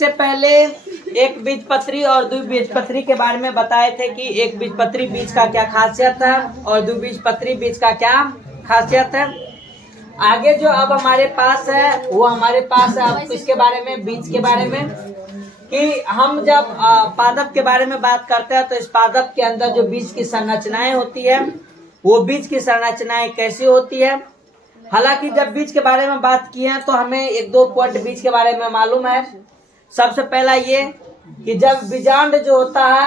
इससे पहले एक बीजपत्री और द्विबीजपत्री के बारे में बताए थे कि एक बीजपत्री बीज का क्या खासियत है और द्विबीजपत्री बीज का क्या खासियत है। आगे जो अब हमारे पास है वो हमारे पास है अब इसके बारे में, बीज के बारे में, कि हम जब पादप के बारे में बात करते हैं तो इस पादप के अंदर जो बीज की संरचनाएं होती है वो बीज की संरचनाएं कैसी होती है। हालांकि जब बीज के बारे में बात की है तो हमें एक दो पॉइंट बीज के बारे में मालूम है। सबसे पहला ये कि जब बीजांड जो होता है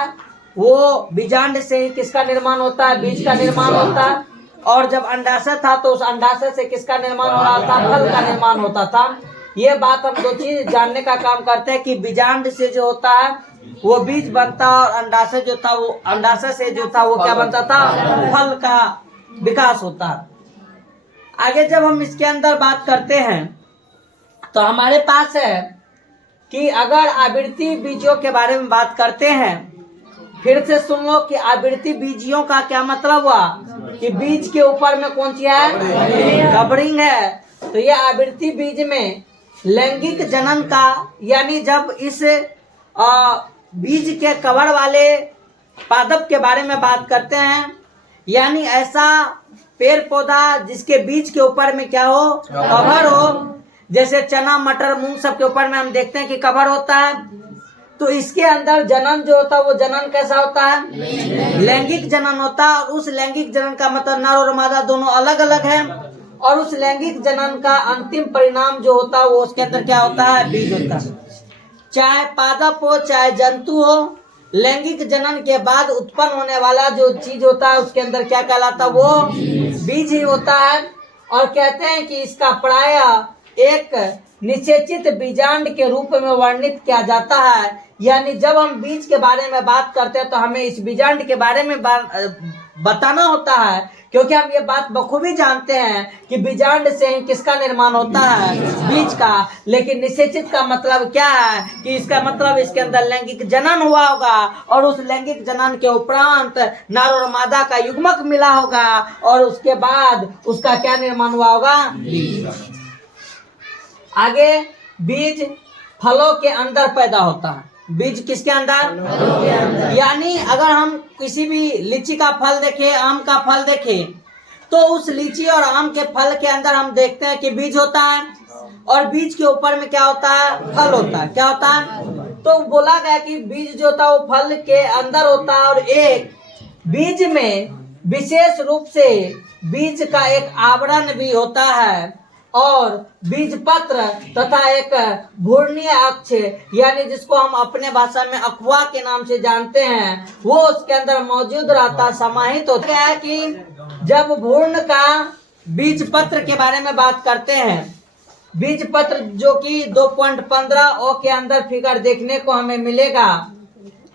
वो बीजांड से ही किसका निर्माण होता है, बीज का निर्माण होता है। और जब अंडाशय था तो उस अंडाशय से किसका निर्माण हो रहा था, फल का निर्माण होता था। ये बात हम दो चीज जानने का काम करते हैं कि बीजांड से जो होता है वो बीज बनता और अंडाशय जो था वो अंडाशय से जो था वो क्या बनता था, फल का विकास होता है। आगे जब हम इसके अंदर बात करते हैं तो हमारे पास है कि अगर आवृत्ति बीजों के बारे में बात करते हैं, फिर से सुन लो कि आवृत्ति बीजियों का क्या मतलब हुआ कि बीज के ऊपर में कौन सी है, कवरिंग है। तो ये आवृत्ति बीज में लैंगिक जनन का, यानी जब इस बीज के कवर वाले पादप के बारे में बात करते हैं, यानी ऐसा पेड़ पौधा जिसके बीज के ऊपर में क्या हो, कवर हो। जैसे चना मटर मूंग सब के ऊपर में हम देखते हैं कि कवर होता है। तो इसके अंदर जनन जो होता है वो जनन कैसा होता है, लैंगिक जनन होता है। और उस लैंगिक जनन का मतलब नर और मादा दोनों अलग अलग है। और उस लैंगिक जनन का अंतिम परिणाम जो होता है वो उसके अंदर क्या होता है, बीज होता है। चाहे पादप हो चाहे जंतु हो, लैंगिक जनन के बाद उत्पन्न होने वाला जो चीज होता है उसके अंदर क्या कहलाता है, वो बीज ही होता है। और कहते हैं कि इसका प्राय एक निषेचित बीजांड के रूप में वर्णित किया जाता है। यानी जब हम बीज के बारे में बात करते हैं तो हमें इस बीजांड के बारे में बताना होता है, क्योंकि हम ये बात बखूबी जानते हैं कि बीजांड से ही किसका निर्माण होता है, बीज का। लेकिन निषेचित का मतलब क्या है कि इसका मतलब इसके अंदर लैंगिक जनन हुआ होगा और उस लैंगिक जनन के उपरांत नर और मादा का युग्मक मिला होगा और उसके बाद उसका क्या निर्माण हुआ होगा, बीज। आगे बीज फलों के अंदर पैदा होता है। बीज किसके अंदर, यानी अगर हम किसी भी लीची का फल देखें, आम का फल देखें, तो उस लीची और आम के फल के अंदर हम देखते हैं कि बीज होता है और बीज के ऊपर में क्या होता है, फल होता है। क्या होता है, तो बोला गया कि बीज जो होता है वो फल के अंदर होता है। और एक बीज में विशेष रूप से बीज का एक आवरण भी होता है और बीज पत्र तथा एक घूर्णीय अक्ष, यानी जिसको हम अपने भाषा में अखवा के नाम से जानते हैं, वो उसके अंदर मौजूद रहता, समाहित होता है। कि जब भ्रूण का बीज पत्र के बारे में बात करते हैं, बीज पत्र जो कि 2.15 ओ के अंदर फिगर देखने को हमें मिलेगा।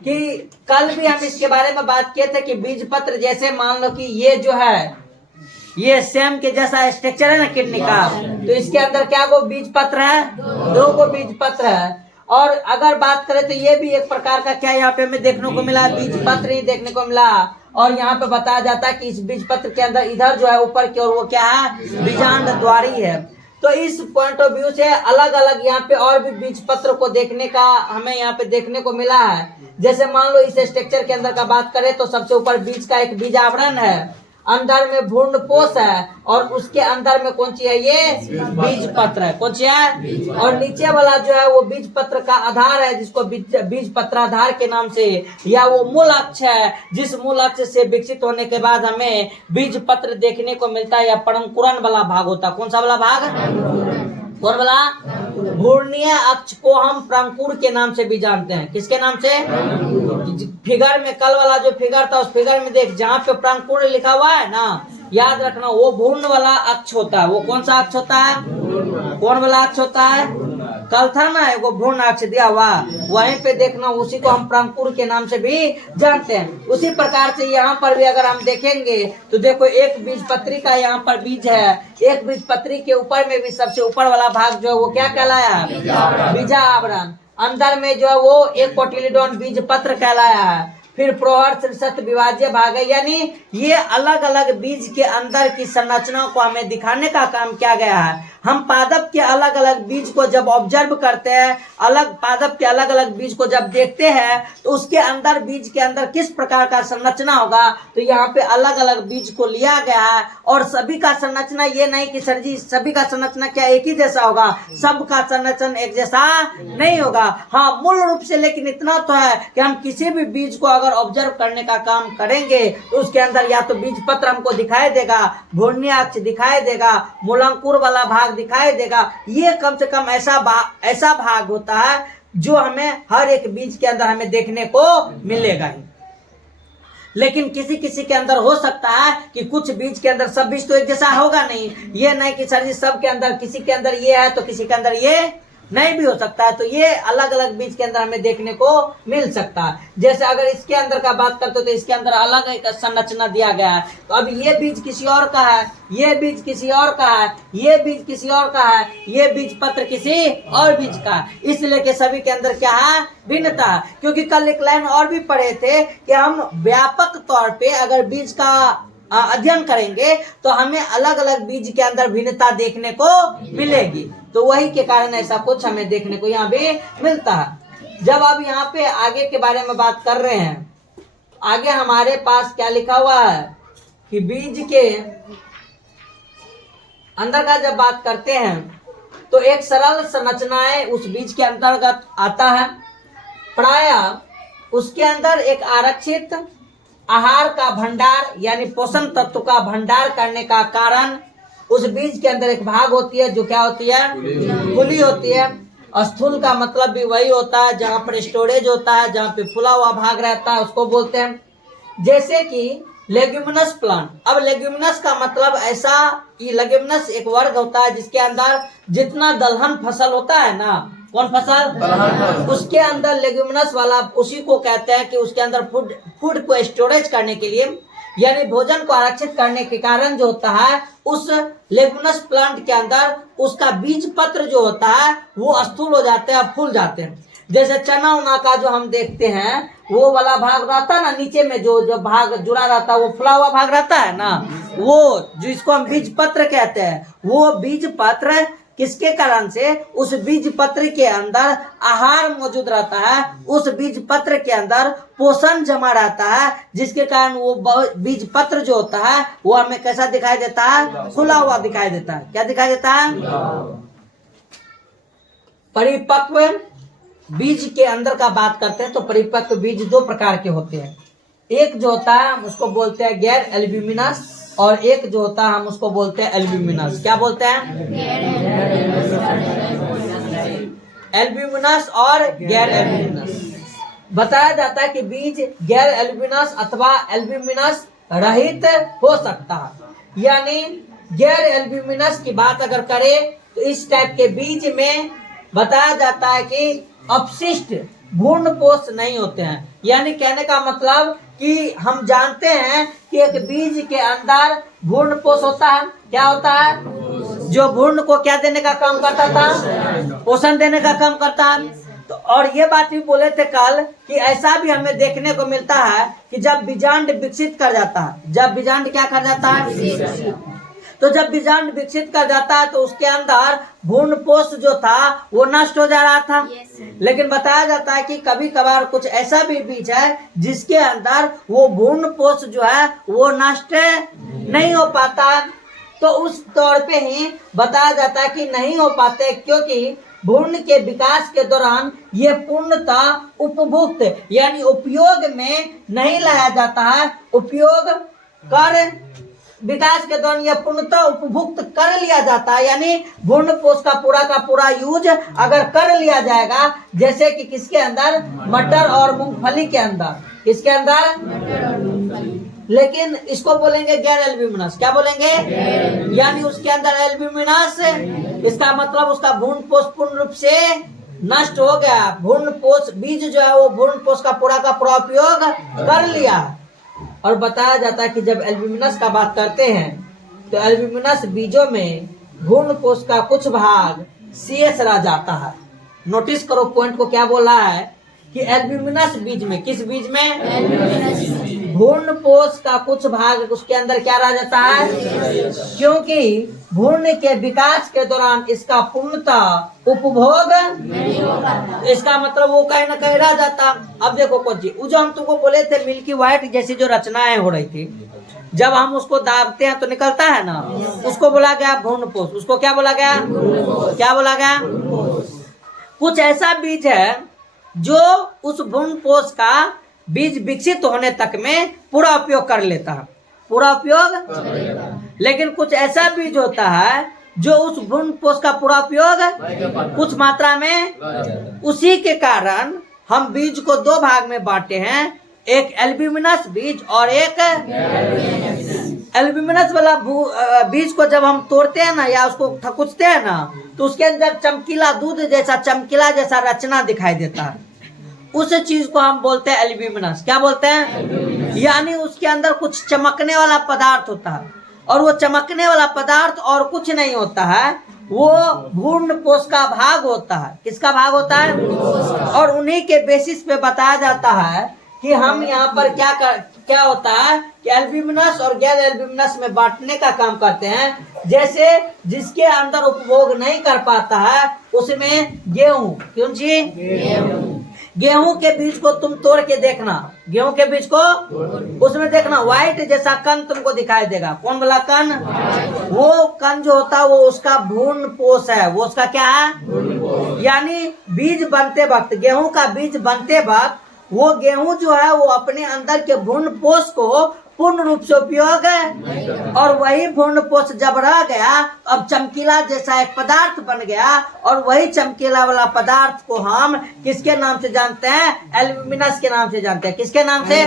कि कल भी हम इसके बारे में बात किए थे कि बीज पत्र जैसे मान लो कि ये जो है ये सेम के जैसा स्ट्रक्चर है ना किडनी का, तो इसके अंदर क्या गो बीज पत्र है, 2 गो बीज पत्र है। और अगर बात करें तो ये भी एक प्रकार का क्या यहाँ पे हमें देखने को मिला, बीज पत्र ही देखने को मिला। और यहाँ पे बताया जाता है कि इस बीज पत्र के अंदर इधर जो है ऊपर की ओर वो क्या है, बीजांड द्वारी है। तो इस पॉइंट ऑफ व्यू से अलग अलग यहाँ पे और भी बीज पत्र को देखने का हमें यहाँ पे देखने को मिला है। जैसे मान लो इस स्ट्रक्चर के अंदर का बात करें तो सबसे ऊपर बीज का एक बीज आवरण है, अंदर में भ्रूणपोष है और उसके अंदर में कौन सी है, ये बीज पत्र है। कौन सी है, और नीचे वाला जो है वो बीज पत्र का आधार है, जिसको बीज पत्राधार के नाम से, या वो मूल अक्ष है, जिस मूल अक्ष से विकसित होने के बाद हमें बीज पत्र देखने को मिलता है। या परंकुरण वाला भाग होता है। कौन सा वाला भाग, कौन वाला, घूर्णीय अक्ष को हम प्रंकुर के नाम से भी जानते हैं। किसके नाम से, फिगर में कल वाला जो फिगर था उस फिगर में देख, जहाँ पे प्रंकुर लिखा हुआ है ना, याद रखना वो भ्रूण वाला अक्ष होता है। वो कौन सा अक्ष होता है, कौन वाला अक्ष होता है, कल था ना एगो भ्रूण अक्ष दिया हुआ, वहीं पे देखना, उसी को हम प्रंकुर के नाम से भी जानते हैं। उसी प्रकार से यहाँ पर भी अगर हम देखेंगे तो देखो एक बीज पत्री का यहाँ पर बीज है, एक बीज पत्री के ऊपर में भी सबसे ऊपर वाला भाग जो है वो क्या कहलाया, बीजा आवरण। अंदर में जो है वो एक कोटिलीडोन बीज पत्र कहलाया है। फिर प्रोहर शीर्षक विभाज्य भाग है, यानी ये अलग अलग बीज के अंदर की संरचना को हमें दिखाने का काम किया गया है। हम पादप के अलग अलग बीज को जब ऑब्जर्व करते हैं, अलग पादप के अलग अलग बीज को जब देखते हैं, तो उसके अंदर बीज के अंदर किस प्रकार का संरचना होगा, तो यहाँ पे अलग अलग बीज को लिया गया है। और सभी का संरचना ये नहीं कि सर जी सभी का संरचना क्या एक ही जैसा होगा, सबका संरचना एक जैसा नहीं होगा। हाँ, मूल रूप से लेकिन इतना तो है कि हम किसी भी बीज को अगर ऑब्जर्व करने का काम करेंगे तो उसके अंदर या तो बीज पत्र हमको दिखाई देगा, घूर्णि अक्ष दिखाई देगा, मूलांकुर वाला भाग दिखाई देगा। ये कम से कम ऐसा भाग होता है जो हमें हर एक बीज के अंदर हमें देखने को मिलेगा ही। लेकिन किसी किसी के अंदर हो सकता है कि कुछ बीज के अंदर, सब बीज तो एक जैसा होगा नहीं। ये नहीं कि सर जी सब के अंदर, किसी के अंदर ये है तो किसी के अंदर ये नहीं भी हो सकता है। तो ये अलग अलग बीज के अंदर हमें देखने को मिल सकता है। जैसे अगर इसके अंदर का बात करते तो इसके अंदर अलग एक संरचना दिया गया है। तो अब ये बीज किसी और का है, ये बीज किसी और का है, ये बीज किसी और का है, ये बीज पत्र किसी और बीज का है। इसलिए कि सभी के अंदर क्या है, भिन्नता। क्योंकि कल एक लाइन और भी पढ़े थे कि हम व्यापक तौर पे अगर बीज का अध्ययन करेंगे तो हमें अलग अलग बीज के अंदर भिन्नता देखने को मिलेगी। तो वही के कारण ऐसा कुछ हमें देखने को यहाँ भी मिलता है। जब अब यहाँ पे आगे के बारे में बात कर रहे हैं, आगे हमारे पास क्या लिखा हुआ है कि बीज के अंदर का जब बात करते हैं तो एक सरल संरचनाएं उस बीज के अंतर्गत आता है। प्रायः उसके अंदर एक आरक्षित आहार का भंडार यानी पोषण तत्व का भंडार करने का कारण उस बीज के अंदर एक भाग होती है जो क्या होती है, फुली होती है। स्थूल का मतलब भी वही होता है जहाँ पर स्टोरेज होता है, जहाँ पे फुला हुआ भाग रहता है उसको बोलते हैं। जैसे कि लेग्यूमिनस प्लांट। अब लेग्यूमिनस का मतलब ऐसा कि लेग्यूमिनस एक वर्ग होता है जिसके अंदर जितना दलहन फसल होता है ना, कौन फसल, उसके अंदर लेग्यूमिनस वाला उसी को कहते हैं कि उसके अंदर फूड को स्टोरेज करने के लिए यानी भोजन को आरक्षित करने के कारण जो होता है उस लेग्यूमिनस प्लांट के अंदर उसका बीज पत्र जो होता है वो स्थूल हो जाते हैं, फूल जाते हैं। जैसे चना उना का जो हम देखते हैं वो वाला भाग रहता है ना, नीचे में जो भाग जुड़ा रहता है वो फुला हुआ भाग रहता है ना, वो जिसको हम बीज पत्र कहते हैं। वो बीज पत्र किसके कारण से, उस बीज पत्र के अंदर आहार मौजूद रहता है, उस बीज पत्र के अंदर पोषण जमा रहता है, जिसके कारण वो बीज पत्र जो होता है वो हमें कैसा दिखाई देता है, खुला हुआ दिखाई देता है। क्या दिखाई देता है, परिपक्व बीज के अंदर का बात करते हैं तो परिपक्व बीज दो प्रकार के होते हैं। एक जो होता है हम उसको बोलते हैं गैर एल्ब्यूमिनस और एक जो होता है हम उसको बोलते हैं एल्ब्यूमिनस। क्या बोलते हैं, एल्ब्यूमिनस और गैर एल्ब्यूमिनस। बताया जाता है कि बीज गैर एल्ब्यूमिनस अथवा एल्ब्यूमिनस रहित हो सकता है। यानी गैर एल्ब्यूमिनस की बात अगर करें तो इस टाइप के बीज में बताया जाता है कि अपशिष्ट भ्रूणपोष नहीं होते हैं। यानी कहने का मतलब कि हम जानते हैं कि एक बीज के अंदर भ्रूणपोष होता है। क्या होता है, जो भ्रूण को क्या देने का काम करता था, पोषण देने का काम करता है। तो और ये बात भी बोले थे कल कि ऐसा भी हमें देखने को मिलता है कि जब बीजांड विकसित कर जाता है, जब बीजांड क्या कर जाता है, तो जब बीजांड विकसित कर जाता है तो उसके अंदर भ्रूणपोष जो था वो नष्ट हो जा रहा था। लेकिन बताया जाता है कि कभी कभार कुछ ऐसा भी बीज है जिसके अंदर वो भ्रूणपोष जो है वो नष्ट नहीं हो पाता। तो उस तौर पे ही बताया जाता है कि नहीं हो पाते क्योंकि भ्रूण के विकास के दौरान ये पूर्णतः उपभुक्त यानी उपयोग में नहीं लाया जाता है। उपयोग कर विकास के दौरान यह पूर्णतः उपभुक्त कर लिया जाता है। यानी भ्रूणपोष का पूरा यूज अगर कर लिया जाएगा, जैसे कि किसके अंदर, मटर और मूंगफली के अंदर, किसके अंदर, लेकिन इसको बोलेंगे गैर एल्ब्यूमिनस। क्या बोलेंगे, यानी उसके अंदर एल्ब्यूमिनस, इसका मतलब उसका भ्रूणपोष पूर्ण रूप से नष्ट हो गया। भ्रूणपोष बीज जो है वो भ्रूणपोष का पूरा उपयोग कर लिया। और बताया जाता है कि जब एल्ब्यूमिनस का बात करते हैं तो एल्ब्यूमिनस बीजों में भ्रूणपोष का कुछ भाग शेष रह जाता है। नोटिस करो पॉइंट को, क्या बोला है कि एल्ब्यूमिनस बीज में, किस बीज में, भ्रूण पोष का कुछ भाग उसके अंदर क्या रह जाता है, क्योंकि भ्रूण के विकास के दौरान इसका पूर्णतः उपभोग नहीं हो पाता, इसका मतलब वो कहीं ना कहीं रह जाता। अब देखो कौन चीज, वो जो हम तुमको बोले थे मिल्की व्हाइट जैसी जो रचनाएं हो रही थी, जब हम उसको दाबते हैं तो निकलता है ना, उसको बोला गया भ्रूण पोष। उसको क्या बोला गया, क्या बोला गया, कुछ ऐसा बीज है जो उस भ्रूण पोष का बीज विकसित होने तक में पूरा उपयोग कर लेता है, पूरा उपयोग। लेकिन कुछ ऐसा बीज होता है जो उस भ्रूण पोष का पूरा उपयोग कुछ मात्रा में, उसी के कारण हम बीज को दो भाग में बांटे हैं, एक एल्ब्यूमिनस बीज और एक एल्ब्यूमिनस वाला बीज को जब हम तोड़ते हैं ना या उसको थकुचते हैं ना, तो उसके अंदर चमकीला दूध जैसा, चमकीला जैसा रचना दिखाई देता है। उस चीज को हम बोलते हैं एल्ब्यूमिनस। क्या बोलते हैं, यानी उसके अंदर कुछ चमकने वाला पदार्थ होता है, और वो चमकने वाला पदार्थ और कुछ नहीं होता है, वो भ्रूण पोष का भाग होता है। किसका भाग होता है, और उन्हीं के बेसिस पे बताया जाता है कि हम यहाँ पर क्या होता है कि एल्ब्यूमिनस और गैर एल्ब्यूमिनस में बांटने का काम करते हैं। जैसे जिसके अंदर उपभोग नहीं कर पाता है उसमें गेहूं, क्यों जी, गेहूं के बीज को तुम तोड़ के देखना, गेहूं के बीज को उसमें देखना व्हाइट जैसा कण तुमको दिखाई देगा। कौन वाला कण, वो कण जो होता है वो उसका भ्रूण पोष है, वो उसका क्या है, यानी बीज बनते वक्त, गेहूं का बीज बनते वक्त वो गेहूं जो है वो अपने अंदर के भ्रूण पोष को पूर्ण रूप से उपयोग है, और वही भ्रूण पोष जब रह गया, अब चमकीला जैसा एक पदार्थ बन गया, और वही चमकीला वाला पदार्थ को हम किसके नाम से जानते हैं, एल्ब्यूमिनस के नाम से जानते हैं। किसके नाम से,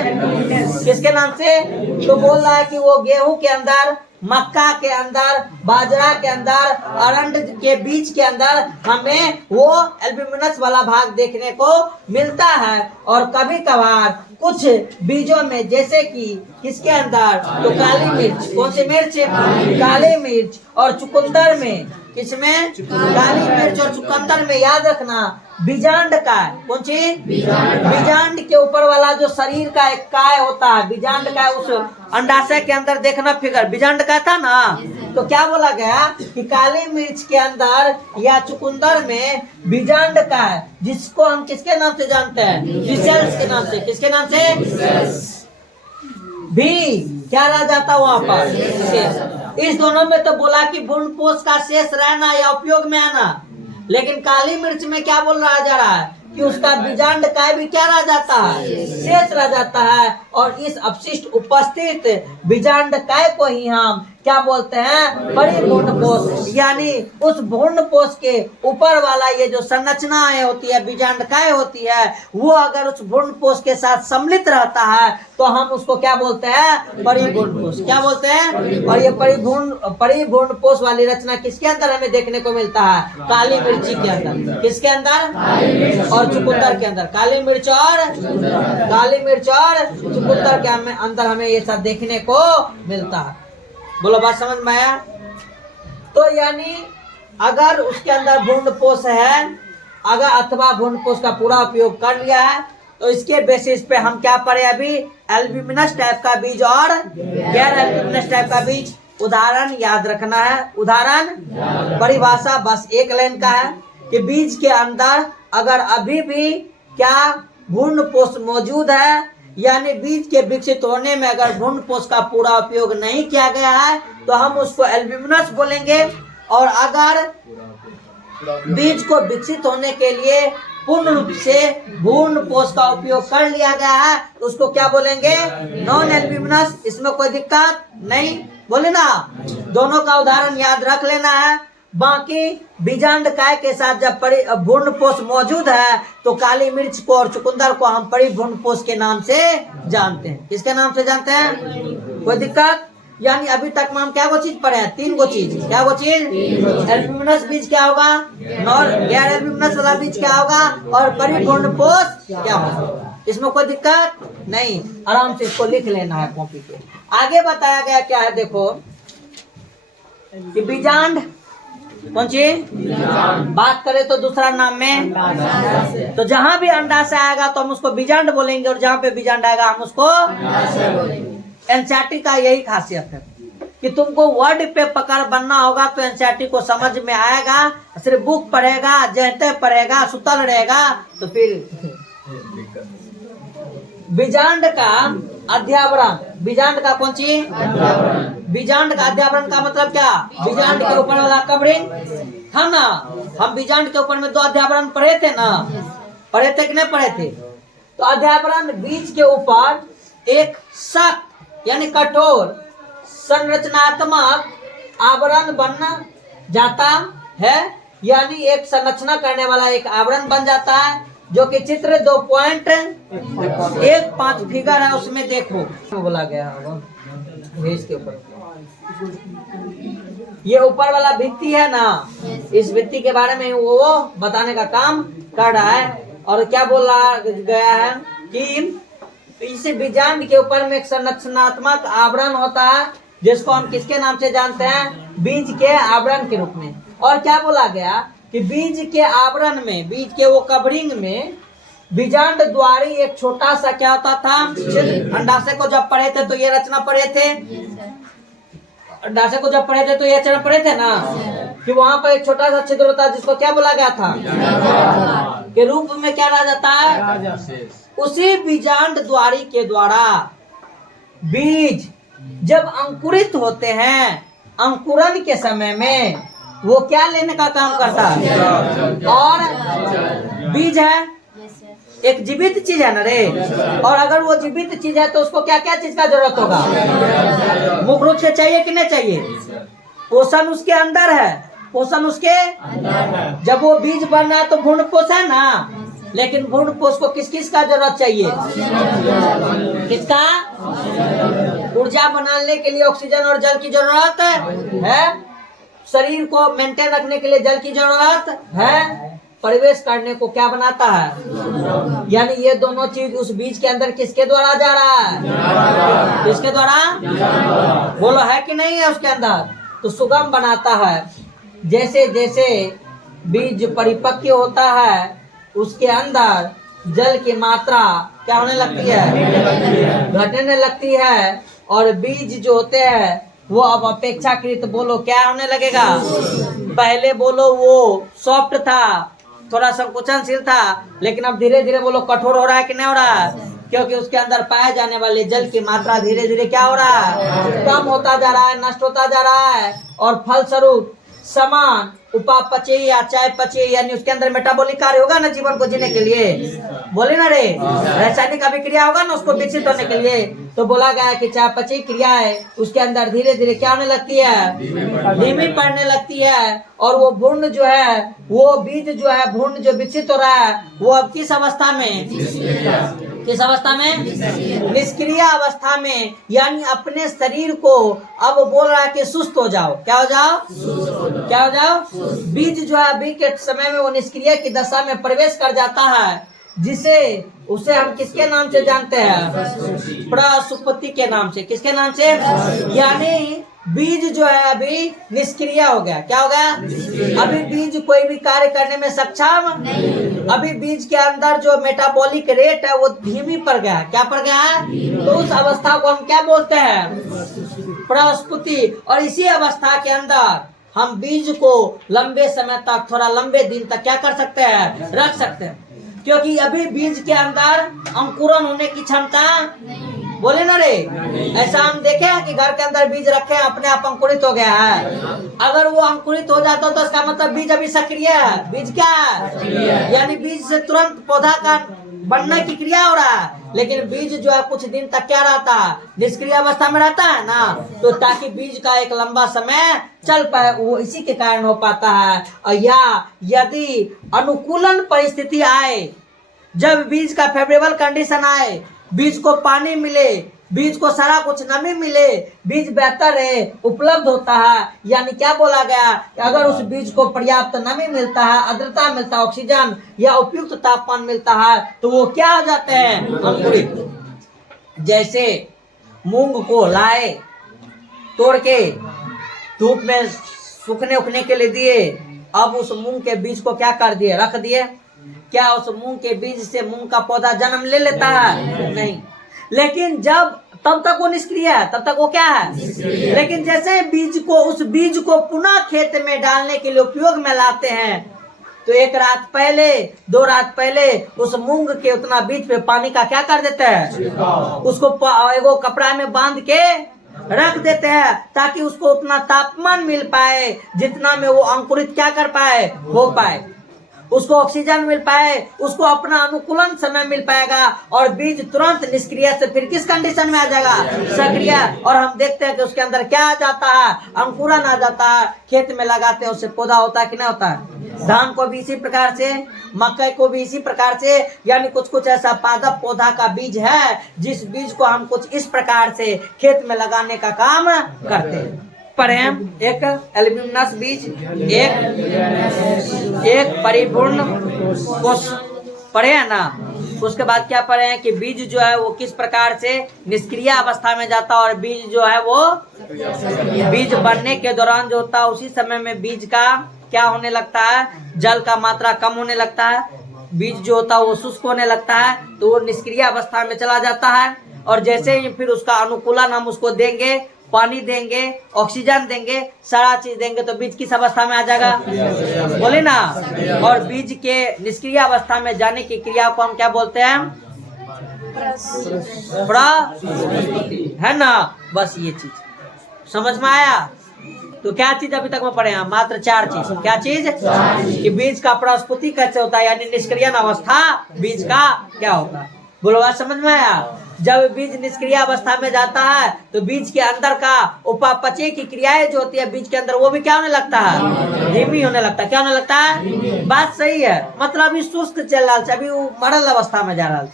किसके नाम से, तो बोल रहा है कि वो गेहूं के अंदर, मक्का के अंदर, बाजरा के अंदर, अरंड के बीज के अंदर हमें वो एल्ब्यूमिनस वाला भाग देखने को मिलता है। और कभी कभार कुछ बीजों में, जैसे कि किसके अंदर, तो काली मिर्च, कौन सी मिर्च, काली मिर्च, और चुकंदर में, किसमें, काली मिर्च और चुकंदर में, याद रखना बीजांड काय, कौन सी, बीजांड के ऊपर वाला जो शरीर का एक काय होता है, बीजांड काय, उस अंडाशय के अंदर देखना फिगर बीजांड काय था ना, तो क्या बोला गया कि काली मिर्च के अंदर या चुकंदर में बीजांड काय, जिसको हम किसके नाम से जानते हैं, सेल्स के नाम से। किसके नाम से, भी क्या रह जाता वहां पर, शेष। इस दोनों में तो बोला कि भ्रूण पोष का शेष रहना या उपयोग में आना, लेकिन काली मिर्च में क्या बोल रहा जा रहा है कि उसका बीजांड काय भी क्या रह जाता है, शेष रह जाता है। और इस अपशिष्ट उपस्थित बीजांड काय को ही हम क्या बोलते हैं, परिभ्रूण पोष, यानी उस भ्रूण पोष के ऊपर वाला ये जो संरचनाएं होती है, बीजांड काय होती है, वो अगर उस भ्रूण पोष के साथ सम्मिलित रहता है तो हम उसको क्या बोलते हैं, परिभ्रूण पोष। क्या बोलते हैं, और ये परिभ्रूण पोष वाली रचना किसके अंदर हमें देखने को मिलता है, काली मिर्ची के अंदर। किसके अंदर, और चुकंदर के अंदर, काली मिर्च और चुकंदर के अंदर हमें ये सब देखने को मिलता है। बोलो बात समझ में आया। तो यानी अगर उसके अंदर भ्रूण पोष है, अगर अथवा भ्रूण पोष का पूरा उपयोग कर लिया है, तो इसके बेसिस पे हम क्या पढ़े अभी, एल्ब्यूमिनस टाइप का बीज और गैर एल्ब्यूमिनस टाइप का बीज। उदाहरण याद रखना है, उदाहरण, परिभाषा बस एक लाइन का है कि बीज के अंदर अगर अभी भी क्या भ्रूण पोष मौजूद है, यानी बीज के विकसित होने में अगर भ्रूण पोष का पूरा उपयोग नहीं किया गया है तो हम उसको एल्ब्यूमिनस बोलेंगे, और अगर बीज को विकसित होने के लिए पूर्ण रूप से भ्रूण पोष का उपयोग कर लिया गया है तो उसको क्या बोलेंगे, नॉन एल्ब्यूमिनस। इसमें कोई दिक्कत नहीं, बोले ना, दोनों का उदाहरण याद रख लेना है। बाकी बीजांड काय के साथ जब भ्रूण पोष मौजूद है तो काली मिर्च को और चुकंदर को हम परिभ्रूण पोष के नाम से जानते हैं। किसके नाम से जानते हैं, कोई दिक्कत, यानी अभी तक में हम क्या वो चीज पढ़े हैं, तीन गो चीज। क्या वो चीज, एल्ब्यूमिनस बीज क्या होगा, गैर एल्ब्यूमिनस वाला बीज क्या होगा, और परिभ्रूण पोष क्या होगा। इसमें कोई दिक्कत नहीं, आराम से इसको लिख लेना है कॉपी पे। आगे बताया गया क्या है, देखो कि बीजांड कौन सी? बात करें तो दूसरा नाम में, तो जहां भी अंडा से आएगा तो हम उसको बीजांड बोलेंगे, और जहां पे बीजांड आएगा हम उसको एनसीईआरटी का यही खासियत है कि तुमको वर्ड पे पकड़ बनना होगा तो एनसीईआरटी को समझ में आएगा। सिर्फ बुक पढ़ेगा, जहते पढ़ेगा, सुतल रहेगा तो फिर बीजांड का अध्यावरण, बीजांड का कौन सी? बीजांड का अध्यावरण का मतलब क्या? बीजांड के ऊपर वाला कवरिंग था ना। हम बीजांड के ऊपर में 2 अध्यावरण पढ़े थे ना, पढ़े थे कि नहीं पढ़े थे? तो अध्यावरण बीज के ऊपर एक सख्त यानी कठोर संरचनात्मक आवरण बन जाता है, यानी एक संरचना करने वाला एक आवरण बन जाता है, जो कि चित्र 2.15 फिगर है उसमें देखो बोला गया होगा इसके ऊपर। ये ऊपर वाला भित्ति है ना, इस भित्ति के बारे में वो बताने का काम कर रहा है। और क्या बोला गया है कि इस बीजांड के ऊपर में एक संरचनात्मक आवरण होता है, जिसको हम किसके नाम से जानते हैं? बीज के आवरण के रूप में। और क्या बोला गया कि बीज के आवरण में, बीज के वो कवरिंग में बीजांड द्वारी एक छोटा सा क्या होता था? अंडाशय को जब पढ़े थे तो ये रचना पढ़े थे, अंडाशय को जब पढ़े थे तो ये रचना पढ़े थे ना, कि वहां पर एक छोटा सा छिद्र होता है जिसको क्या बोला गया था? के रूप में क्या रह जाता है? उसी बीजांड द्वारी के द्वारा बीज जब अंकुरित होते हैं, अंकुरन के समय में वो क्या लेने का काम करता है? और बीज है एक जीवित चीज है ना रे, और अगर वो जीवित चीज है तो उसको क्या क्या चीज का जरूरत होगा? मुख्य रूप से चाहिए कि नहीं चाहिए? पोषण उसके अंदर है, पोषण उसके जब वो बीज बन रहा है तो भ्रूण पोष है ना, लेकिन भ्रूण पोष को किस किस का जरूरत चाहिए? किसका? ऊर्जा बनाने के लिए ऑक्सीजन और जल की जरूरत है। शरीर को मेंटेन रखने के लिए जल की जरूरत है। प्रवेश करने को क्या बनाता है? यानी ये दोनों चीज उस बीज के अंदर किसके द्वारा जा रहा है? किसके द्वारा? बोलो है कि नहीं है उसके अंदर? तो सुगम बनाता है। जैसे जैसे बीज परिपक्व होता है उसके अंदर जल की मात्रा क्या होने लगती है? घटने लगती है, और बीज जो होते हैं वो अब अपेक्षाकृत बोलो क्या होने लगेगा? पहले बोलो वो सॉफ्ट था, थोड़ा संकुचनशील था, लेकिन अब धीरे धीरे बोलो कठोर हो रहा है कि नहीं हो रहा है? क्योंकि उसके अंदर पाए जाने वाले जल की मात्रा धीरे धीरे क्या हो रहा है? कम होता जा रहा है, नष्ट होता जा रहा है, और फलस्वरूप समान उपापचय या चयापचय यानी उसके अंदर मेटाबॉलिक कार्य होगा ना जीवन को जीने के लिए, बोले ना रे, रासायनिक अभिक्रिया होगा ना उसको विकसित होने के लिए। तो बोला गया है कि चयापचय क्रिया है उसके अंदर धीरे धीरे क्या होने लगती है? धीमी पड़ने लगती है, और वो भ्रूण जो है, वो बीज जो है, भ्रूण जो विकसित हो रहा है वो अब किस अवस्था में? किस अवस्था में? निष्क्रिय अवस्था में। यानी अपने शरीर को अब बोल रहा है कि सुस्त हो जाओ। क्या हो जाओ? क्या हो जाओ? बीज जो है अभी के समय में वो निष्क्रिय की दशा में प्रवेश कर जाता है, जिसे उसे हम किसके नाम से जानते हैं? प्रसुप्ति के नाम से। किसके नाम से? यानी बीज जो है अभी निष्क्रिय हो गया। क्या हो गया? अभी बीज कोई भी कार्य करने में सक्षम नहीं। अभी बीज के अंदर जो मेटाबॉलिक रेट है वो धीमी पड़ गया। क्या पड़ गया? तो उस अवस्था को हम क्या बोलते हैं? प्रस्फुटी। और इसी अवस्था के अंदर हम बीज को लंबे समय तक, थोड़ा लंबे दिन तक क्या कर सकते हैं? रख सकते हैं, क्योंकि अभी बीज के अंदर अंकुरन होने की क्षमता बोले ना रे। ऐसा हम देखे हैं कि घर के अंदर बीज रखे हैं, अपने आप अंकुरित हो गया है। अगर वो अंकुरित हो जाता तो इसका मतलब बीज अभी सक्रिय है। बीज क्या है? यानी बीज से तुरंत पौधा का बनने की क्रिया हो रहा है, लेकिन बीज जो है कुछ दिन तक क्या रहता है? निष्क्रिय अवस्था में रहता है ना, तो ताकि बीज का एक लंबा समय चल पाए, वो इसी के कारण हो पाता है। और या यदि अनुकूलन परिस्थिति आए, जब बीज का फेवरेबल कंडीशन आए, बीज को पानी मिले, बीज को सारा कुछ नमी मिले, बीज बेहतर है, उपलब्ध होता है, यानी क्या बोला गया कि अगर उस बीज को पर्याप्त नमी मिलता है, आर्द्रता मिलता है, ऑक्सीजन या उपयुक्त तापमान मिलता है, तो वो क्या हो जाते हैं? अंकुरित। जैसे मूंग को लाए, तोड़ के धूप में सूखने उखने के लिए दिए। अब उस मूंग के बीज को क्या कर दिए, रख दिए। क्या उस मूंग के बीज से मूंग का पौधा जन्म ले लेता है? नहीं। लेकिन जब तब तक वो निष्क्रिय है, तब तक वो क्या है? लेकिन जैसे उस बीज को पुनः खेत में डालने के लिए उपयोग में लाते हैं, तो एक रात पहले 2 रात पहले उस मूंग के उतना बीज पे पानी का क्या कर देते हैं? उसको एगो कपड़ा में बांध के रख देते हैं, ताकि उसको उतना तापमान मिल पाए जितना में वो अंकुरित क्या कर पाए, हो पाए, उसको ऑक्सीजन मिल पाए, उसको अपना अनुकूलन समय मिल पाएगा, और बीज तुरंत निष्क्रिय से फिर किस कंडीशन में आ जाएगा? सक्रिय। और हम देखते हैं कि उसके अंदर क्या आ जाता है? अंकुरन आ जाता है। खेत में लगाते हैं, उससे पौधा होता है कि नहीं होता है? धान को भी इसी प्रकार से, मकई को भी इसी प्रकार से, यानी कुछ कुछ ऐसा पादप पौधा का बीज है जिस बीज को हम कुछ इस प्रकार से खेत में लगाने का काम करते हैं। पढ़े हैं एक एल्यूमिनस बीज, एक परिपूर्ण कोश, पढ़े हैं ना। उसके बाद क्या पढ़े हैं कि बीज जो है वो किस प्रकार से निष्क्रिय अवस्था में जाता है, और बीज जो है वो बीज बनने के दौरान जो होता है उसी समय में बीज का क्या होने लगता है? जल का मात्रा कम होने लगता है, बीज जो होता है वो शुष्क होने लगता है, तो वो निष्क्रिय अवस्था में चला जाता है। और जैसे ही फिर उसका अनुकूलन हम उसको देंगे, पानी देंगे, ऑक्सीजन देंगे, सारा चीज देंगे, तो बीज किस अवस्था में आ जाएगा? बोले ना। और बीज के निष्क्रिय अवस्था में जाने की क्रिया को हम क्या बोलते हैं? है ना। बस ये चीज समझ में आया। तो क्या चीज अभी तक में पढ़े हैं? मात्र 4 चीज। क्या चीज? कि बीज का प्रस्फुटी कैसे होता है, यानी निष्क्रियण अवस्था बीज का क्या होता है। बोलो, बात समझ में आया। जब बीज निष्क्रिय अवस्था में जाता है तो बीज के अंदर का उपापचय की क्रियाएं जो होती है बीज के अंदर, वो भी क्या होने लगता है? धीमी होने लगता है। क्या होने लगता है? बात सही है। मतलब अभी शुष्क चल रहा है, अभी वो मरल अवस्था में जा रहा है।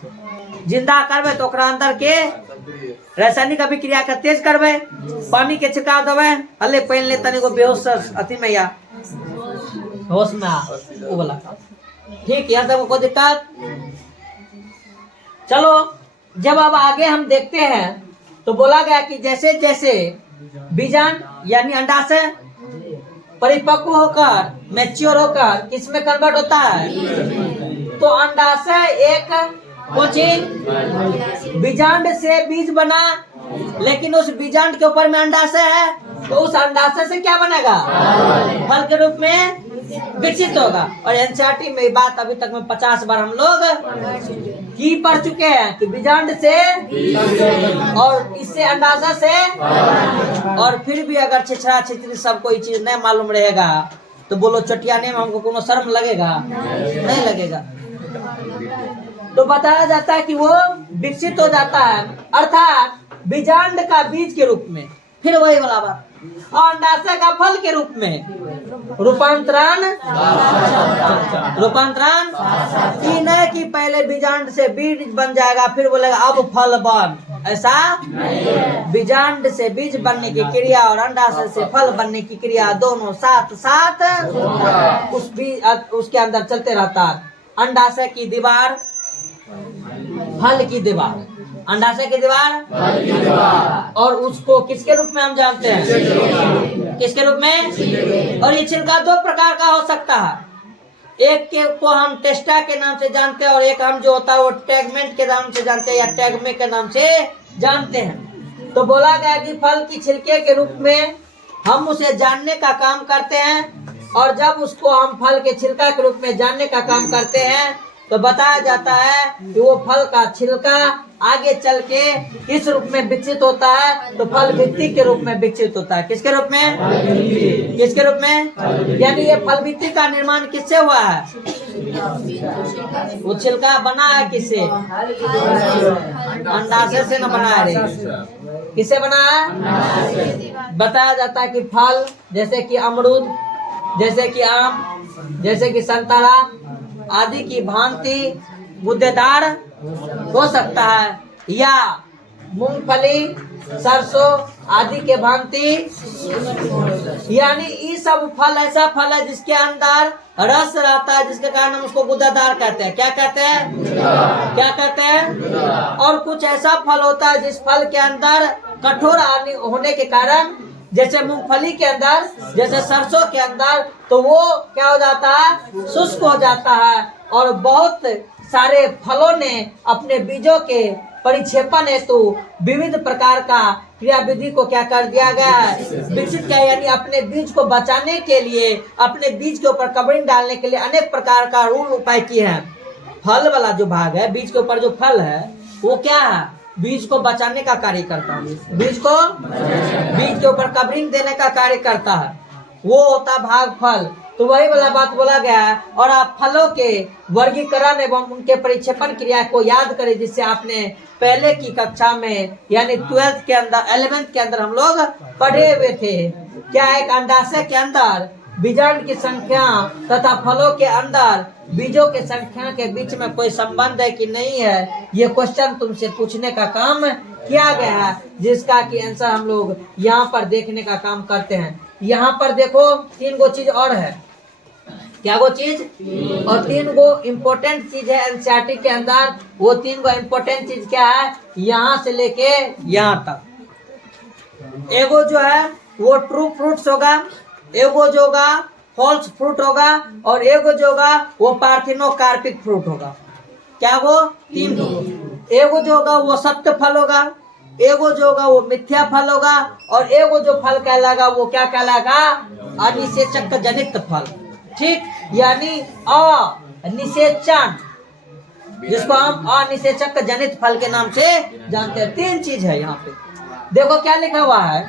जिंदा करबे तो ओकरा अंदर के रासायनिक अभिक्रिया का तेज करबे, पानी के छिड़काव देवे, हल्ले पहन ले तनी को बेहोश अति में या होश में आ, वो बोला ठीक। यहाँ तक कोई दिक्कत? चलो, जब अब आगे हम देखते हैं तो बोला गया कि जैसे जैसे बीजांड यानी अंडाशय परिपक्व होकर, मैच्योर होकर किसमें कन्वर्ट होता है? तो अंडाशय एक कोचिंग बीजांड से बीज बना, लेकिन उस बीजांड के ऊपर में अंडाशय है, तो उस अंडाशय से क्या बनेगा? फल के रूप में विकसित होगा। और एनसीईआरटी में बात अभी तक में 50 बार हम लोग की पढ़ चुके हैं कि बीजांड से और इससे अंडाशय से। और फिर भी अगर छिछरा छिछरी सब कोई चीज नहीं मालूम रहेगा तो बोलो चटियाने में हमको कोनो शर्म लगेगा? नहीं लगेगा। तो बताया जाता है कि वो विकसित हो जाता है, अर्थात बीजांड का बीज के रूप में, फिर वही वाला बात, और अंडाशय का फल के रूप में रूपांतरण। कि नहीं कि पहले बीजांड से बीज बन जाएगा फिर बोलेगा अब फल बन, ऐसा बीजांड से बीज बनने की क्रिया और अंडाशय से फल बनने की क्रिया दोनों साथ साथ उसके अंदर चलते रहता है। अंडाशय की दीवार, फल की दीवार, अंडाशय की दीवार, और उसको किसके रूप में हम जानते हैं? किसके रूप में? और ये छिलका 2 प्रकार का हो सकता है। एक के को हम टेस्टा के नाम से जानते हैं, और एक हम जो होता है वो टैगमेंट के नाम से जानते हैं या टैगमे के नाम से जानते हैं। तो बोला गया कि फल की छिलके के रूप में हम उसे जानने का काम करते हैं, और जब उसको हम फल के छिलका के रूप में जानने का काम करते हैं तो बताया जाता है कि वो फल का छिलका आगे चल के किस रूप में विकसित होता है? तो फल भित्ति के रूप में विकसित होता है। किसके रूप में? किसके रूप में? यानी ये फल भित्ति का निर्माण किससे हुआ है? वो छिलका बना है किससे? अंडाशय से न बना है। किससे बना है? बताया जाता है कि फल जैसे कि अमरूद, जैसे कि आम, जैसे कि संतरा आदि की भांति गुद्देदार हो सकता है, या मूंगफली, सरसों आदि के भांति। यानी ये सब फल ऐसा फल है जिसके अंदर रस रहता है, जिसके कारण हम उसको गुद्देदार कहते हैं। क्या कहते हैं? क्या कहते हैं? और कुछ ऐसा फल होता है जिस फल के अंदर कठोर होने के कारण जैसे मूंगफली के अंदर, जैसे सरसों के अंदर, तो वो क्या हो जाता है, शुष्क हो जाता है। और बहुत सारे फलों ने अपने बीजों के परिक्षेपण हेतु विविध प्रकार का क्रिया विधि को क्या कर दिया गया है, विकसित किया। यानी अपने बीज को बचाने के लिए, अपने बीज के ऊपर कवरिंग डालने के लिए अनेक प्रकार का रूल उपाय किए हैं। फल वाला जो भाग है, बीज के ऊपर जो फल है, वो क्या है, बीज को बचाने का कार्य करता है। बीज के ऊपर कवरिंग देने का कार्य करता है, वो होता भाग फल। तो वही वाला बात बोला गया है। और आप फलों के वर्गीकरण एवं उनके परिक्षेपण क्रिया को याद करें, जिससे आपने पहले की कक्षा में यानी 12th के अंदर, 11th के अंदर हम लोग पढ़े हुए थे। क्या एक अंडाशय के अंदर बीजांड की संख्या तथा फलों के अंदर बीजों के संख्या के बीच में कोई संबंध है कि नहीं है, ये क्वेश्चन तुमसे पूछने का काम किया गया है, जिसका कि आंसर हम लोग यहाँ पर देखने का काम करते हैं। यहाँ पर देखो 3 गो चीज और है। क्या वो चीज? और 3 गो इम्पोर्टेंट चीज है एनसीईआरटी के अंदर। वो 3 गो इम्पोर्टेंट चीज क्या है, यहाँ से लेके यहाँ तक। एगो जो है वो ट्रू फ्रूट्स होगा, एगो जो होगा फॉल्स फ्रूट होगा, और एगो जो होगा वो पार्थिनोकार्पिक फ्रूट होगा। क्या वो 3 गो। एगो जो होगा वो सत्य फल होगा, एगो जो होगा वो मिथ्या फल होगा, और एगो जो फल कहलाएगा वो क्या कहलाएगा, अनिषेचक जनित फल। ठीक, यानी अनिषेचन, जिसको हम अनिषेचक जनित फल के नाम से जानते हैं। 3 चीज है यहाँ पे। देखो क्या लिखा हुआ है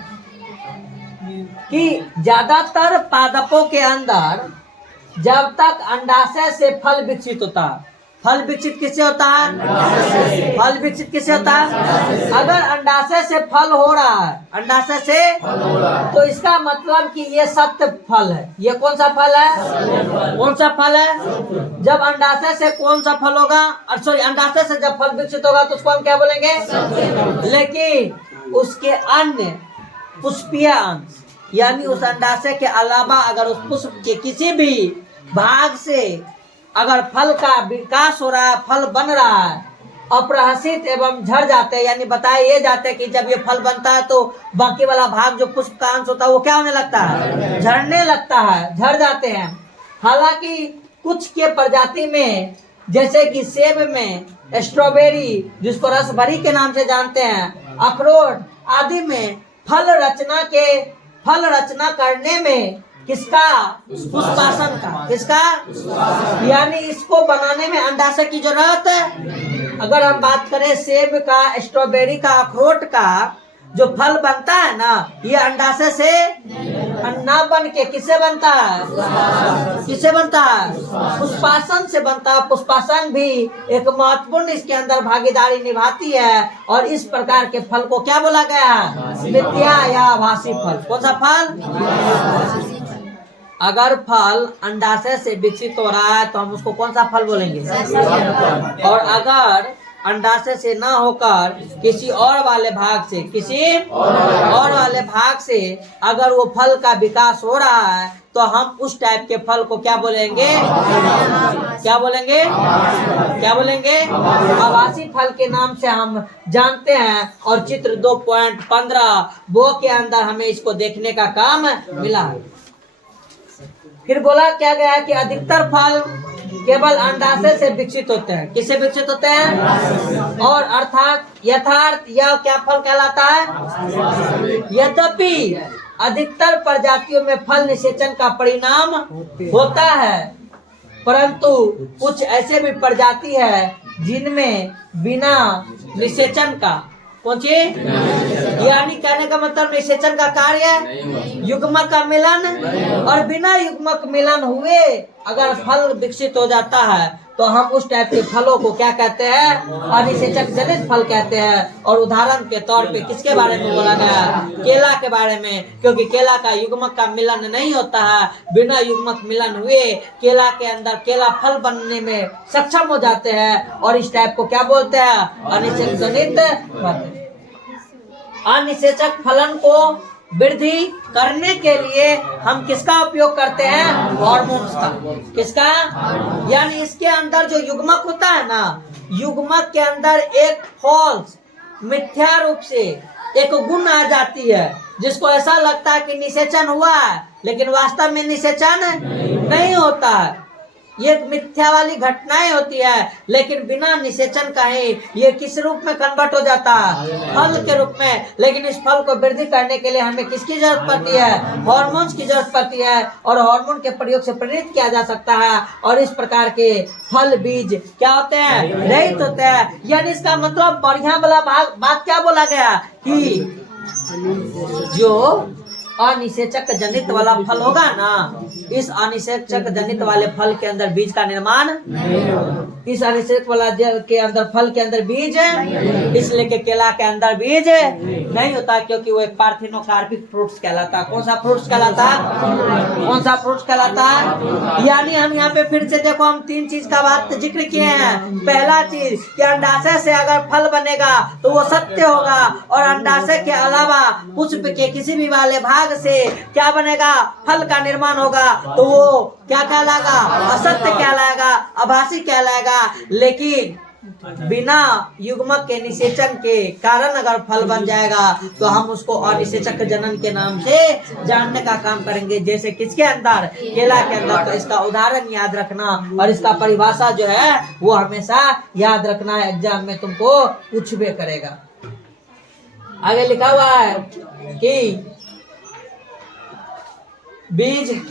कि ज्यादातर पादपों के अंदर जब तक अंडाशय से फल विकसित होता है, फल विकसित किससे होता है, फल विकसित किससे होता है, अगर अंडाशय से फल हो रहा है, अंडाशय से, तो इसका मतलब कि ये सत्य फल है। ये कौन सा फल है, कौन सा फल है, जब अंडाशय से कौन सा फल होगा, सॉरी अंडाशय से जब फल विकसित होगा तो उसको हम क्या बोलेंगे, लेकिन उसके अन्य पुष्पीय अंश, यानी उस अंडाशय के अलावा अगर उस पुष्प के किसी भी भाग से अगर फल का विकास हो रहा है, फल बन रहा है, अप्रहसित एवं झड़ जाते हैं, यानी बताए ये जाते हैं कि जब ये फल बनता है तो बाकी वाला भाग जो पुष्प का अंश होता है वो क्या होने लगता है, झड़ने लगता है, झड़ जाते हैं। हालांकि कुछ के प्रजाति में, जैसे कि सेब में, स्ट्रॉबेरी जिसको रसभरी के नाम से जानते हैं, अखरोट आदि में फल रचना करने में किसका, पुष्पासन का, किसका, यानी इसको बनाने में अंडाशय की जरूरत है। अगर हम बात करें सेब का, स्ट्रॉबेरी का, अखरोट का जो फल बनता है ना, ये अंडाशय से ना बन के किससे बनता है, किससे बनता है, पुष्पासन से बनता है। पुष्पासन भी एक महत्वपूर्ण इसके अंदर भागीदारी निभाती है, और इस प्रकार के फल को क्या बोला गया है, मिथ्या या आभासी फल। कौन सा फल? अगर फल अंडाशय से विकसित हो रहा है तो हम उसको कौन सा फल बोलेंगे, और अगर अंडाशय से ना होकर किसी और वाले भाग से, किसी और वाले भाग से अगर वो फल का विकास हो रहा है तो हम उस टाइप के फल को क्या बोलेंगे, क्या बोलेंगे, क्या बोलेंगे, आभासी फल के नाम से हम जानते हैं। और चित्र 2.15 वो के अंदर हमें इसको देखने का काम मिला है। फिर बोला क्या गया कि अधिकतर फल केवल अंडाशय से विकसित होते हैं। किससे विकसित होते हैं? और अर्थात यथार्थ यह क्या फल कहलाता है? यद्यपि अधिकतर प्रजातियों में फल निषेचन का परिणाम होता है, परंतु कुछ ऐसे भी प्रजाति है जिनमें बिना निषेचन का, कौन सी, यानी कहने का मतलब निषेचन का कार्य, युग्मक का मिलन, और बिना युग्मक मिलन हुए अगर फल विकसित हो जाता है तो हम उस टाइप के फलों को क्या कहते हैं? अनिषेचक जनित फल कहते हैं। और उदाहरण के तौर पे किसके बारे में बोला गया? केला के बारे में, क्योंकि केला का युग्मक का मिलन नहीं होता है। बिना युग्मक मिलन हुए केला के अंदर केला फल बनने में सक्षम हो जाते हैं, और इस टाइप को क्या बोलते हैं? अनिषेचक जनित फल। अनिषेचक फलन को वृद्धि करने के लिए हम किसका उपयोग करते हैं? हार्मोन्स का। किसका? यानी इसके अंदर जो युग्मक होता है ना, युग्मक के अंदर एक फॉल्स मिथ्या रूप से एक गुण आ जाती है, जिसको ऐसा लगता है कि निषेचन हुआ है, लेकिन वास्तव में निषेचन नहीं होता है। ये मिथ्या वाली घटनाएं होती है, लेकिन बिना निषेचन का ही ये किस रूप में कन्वर्ट हो जाता है? फल के रूप में। लेकिन इस फल को वृद्धि करने के लिए हमें किसकी जरूरत पड़ती है? हार्मोन्स की जरूरत पड़ती है, और हार्मोन के प्रयोग से प्रेरित किया जा सकता है, और इस प्रकार के फल बीज क्या होते हैं? रहित होते हैं। यानी इसका मतलब बढ़िया वाला बात क्या बोला गया कि जो अनिषेचक जनित वाला फल होगा ना, इस अनिषेचक जनित वाले फल के अंदर बीज का निर्माण इस अनिषेचक वाला के अंदर फल के अंदर बीज इसलिए के केला के अंदर बीज नहीं होता, क्योंकि वो एक पार्थिनोकार्पिक फ्रूट्स कहलाता। कौन सा फ्रूट्स कहलाता? कौन सा फ्रूट्स कहलाता? यानी हम यहाँ पे फिर से देखो, हम 3 चीज का बात जिक्र किए हैं। पहला चीज कि अंडाशय से अगर फल बनेगा तो वो सत्य होगा, और अंडाशय के अलावा पुष्प के किसी भी वाले भाग से क्या बनेगा? फल का निर्माण होगा, तो वो क्या कहलाएगा? असत्य कहलाएगा, आभासी कहलाएगा। लेकिन बिना युग्मक के निषेचन के कारण अगर फल बन जाएगा तो हम उसको अनिषेचक जनन के नाम से जानने का काम करेंगे। जैसे किसके अंदर? केला के अंदर। तो इसका उदाहरण याद रखना, और इसका परिभाषा जो है वो हमेशा याद रखना, एग्जाम में तुमको पूछबे करेगा। आगे लिखा हुआ है कि बीज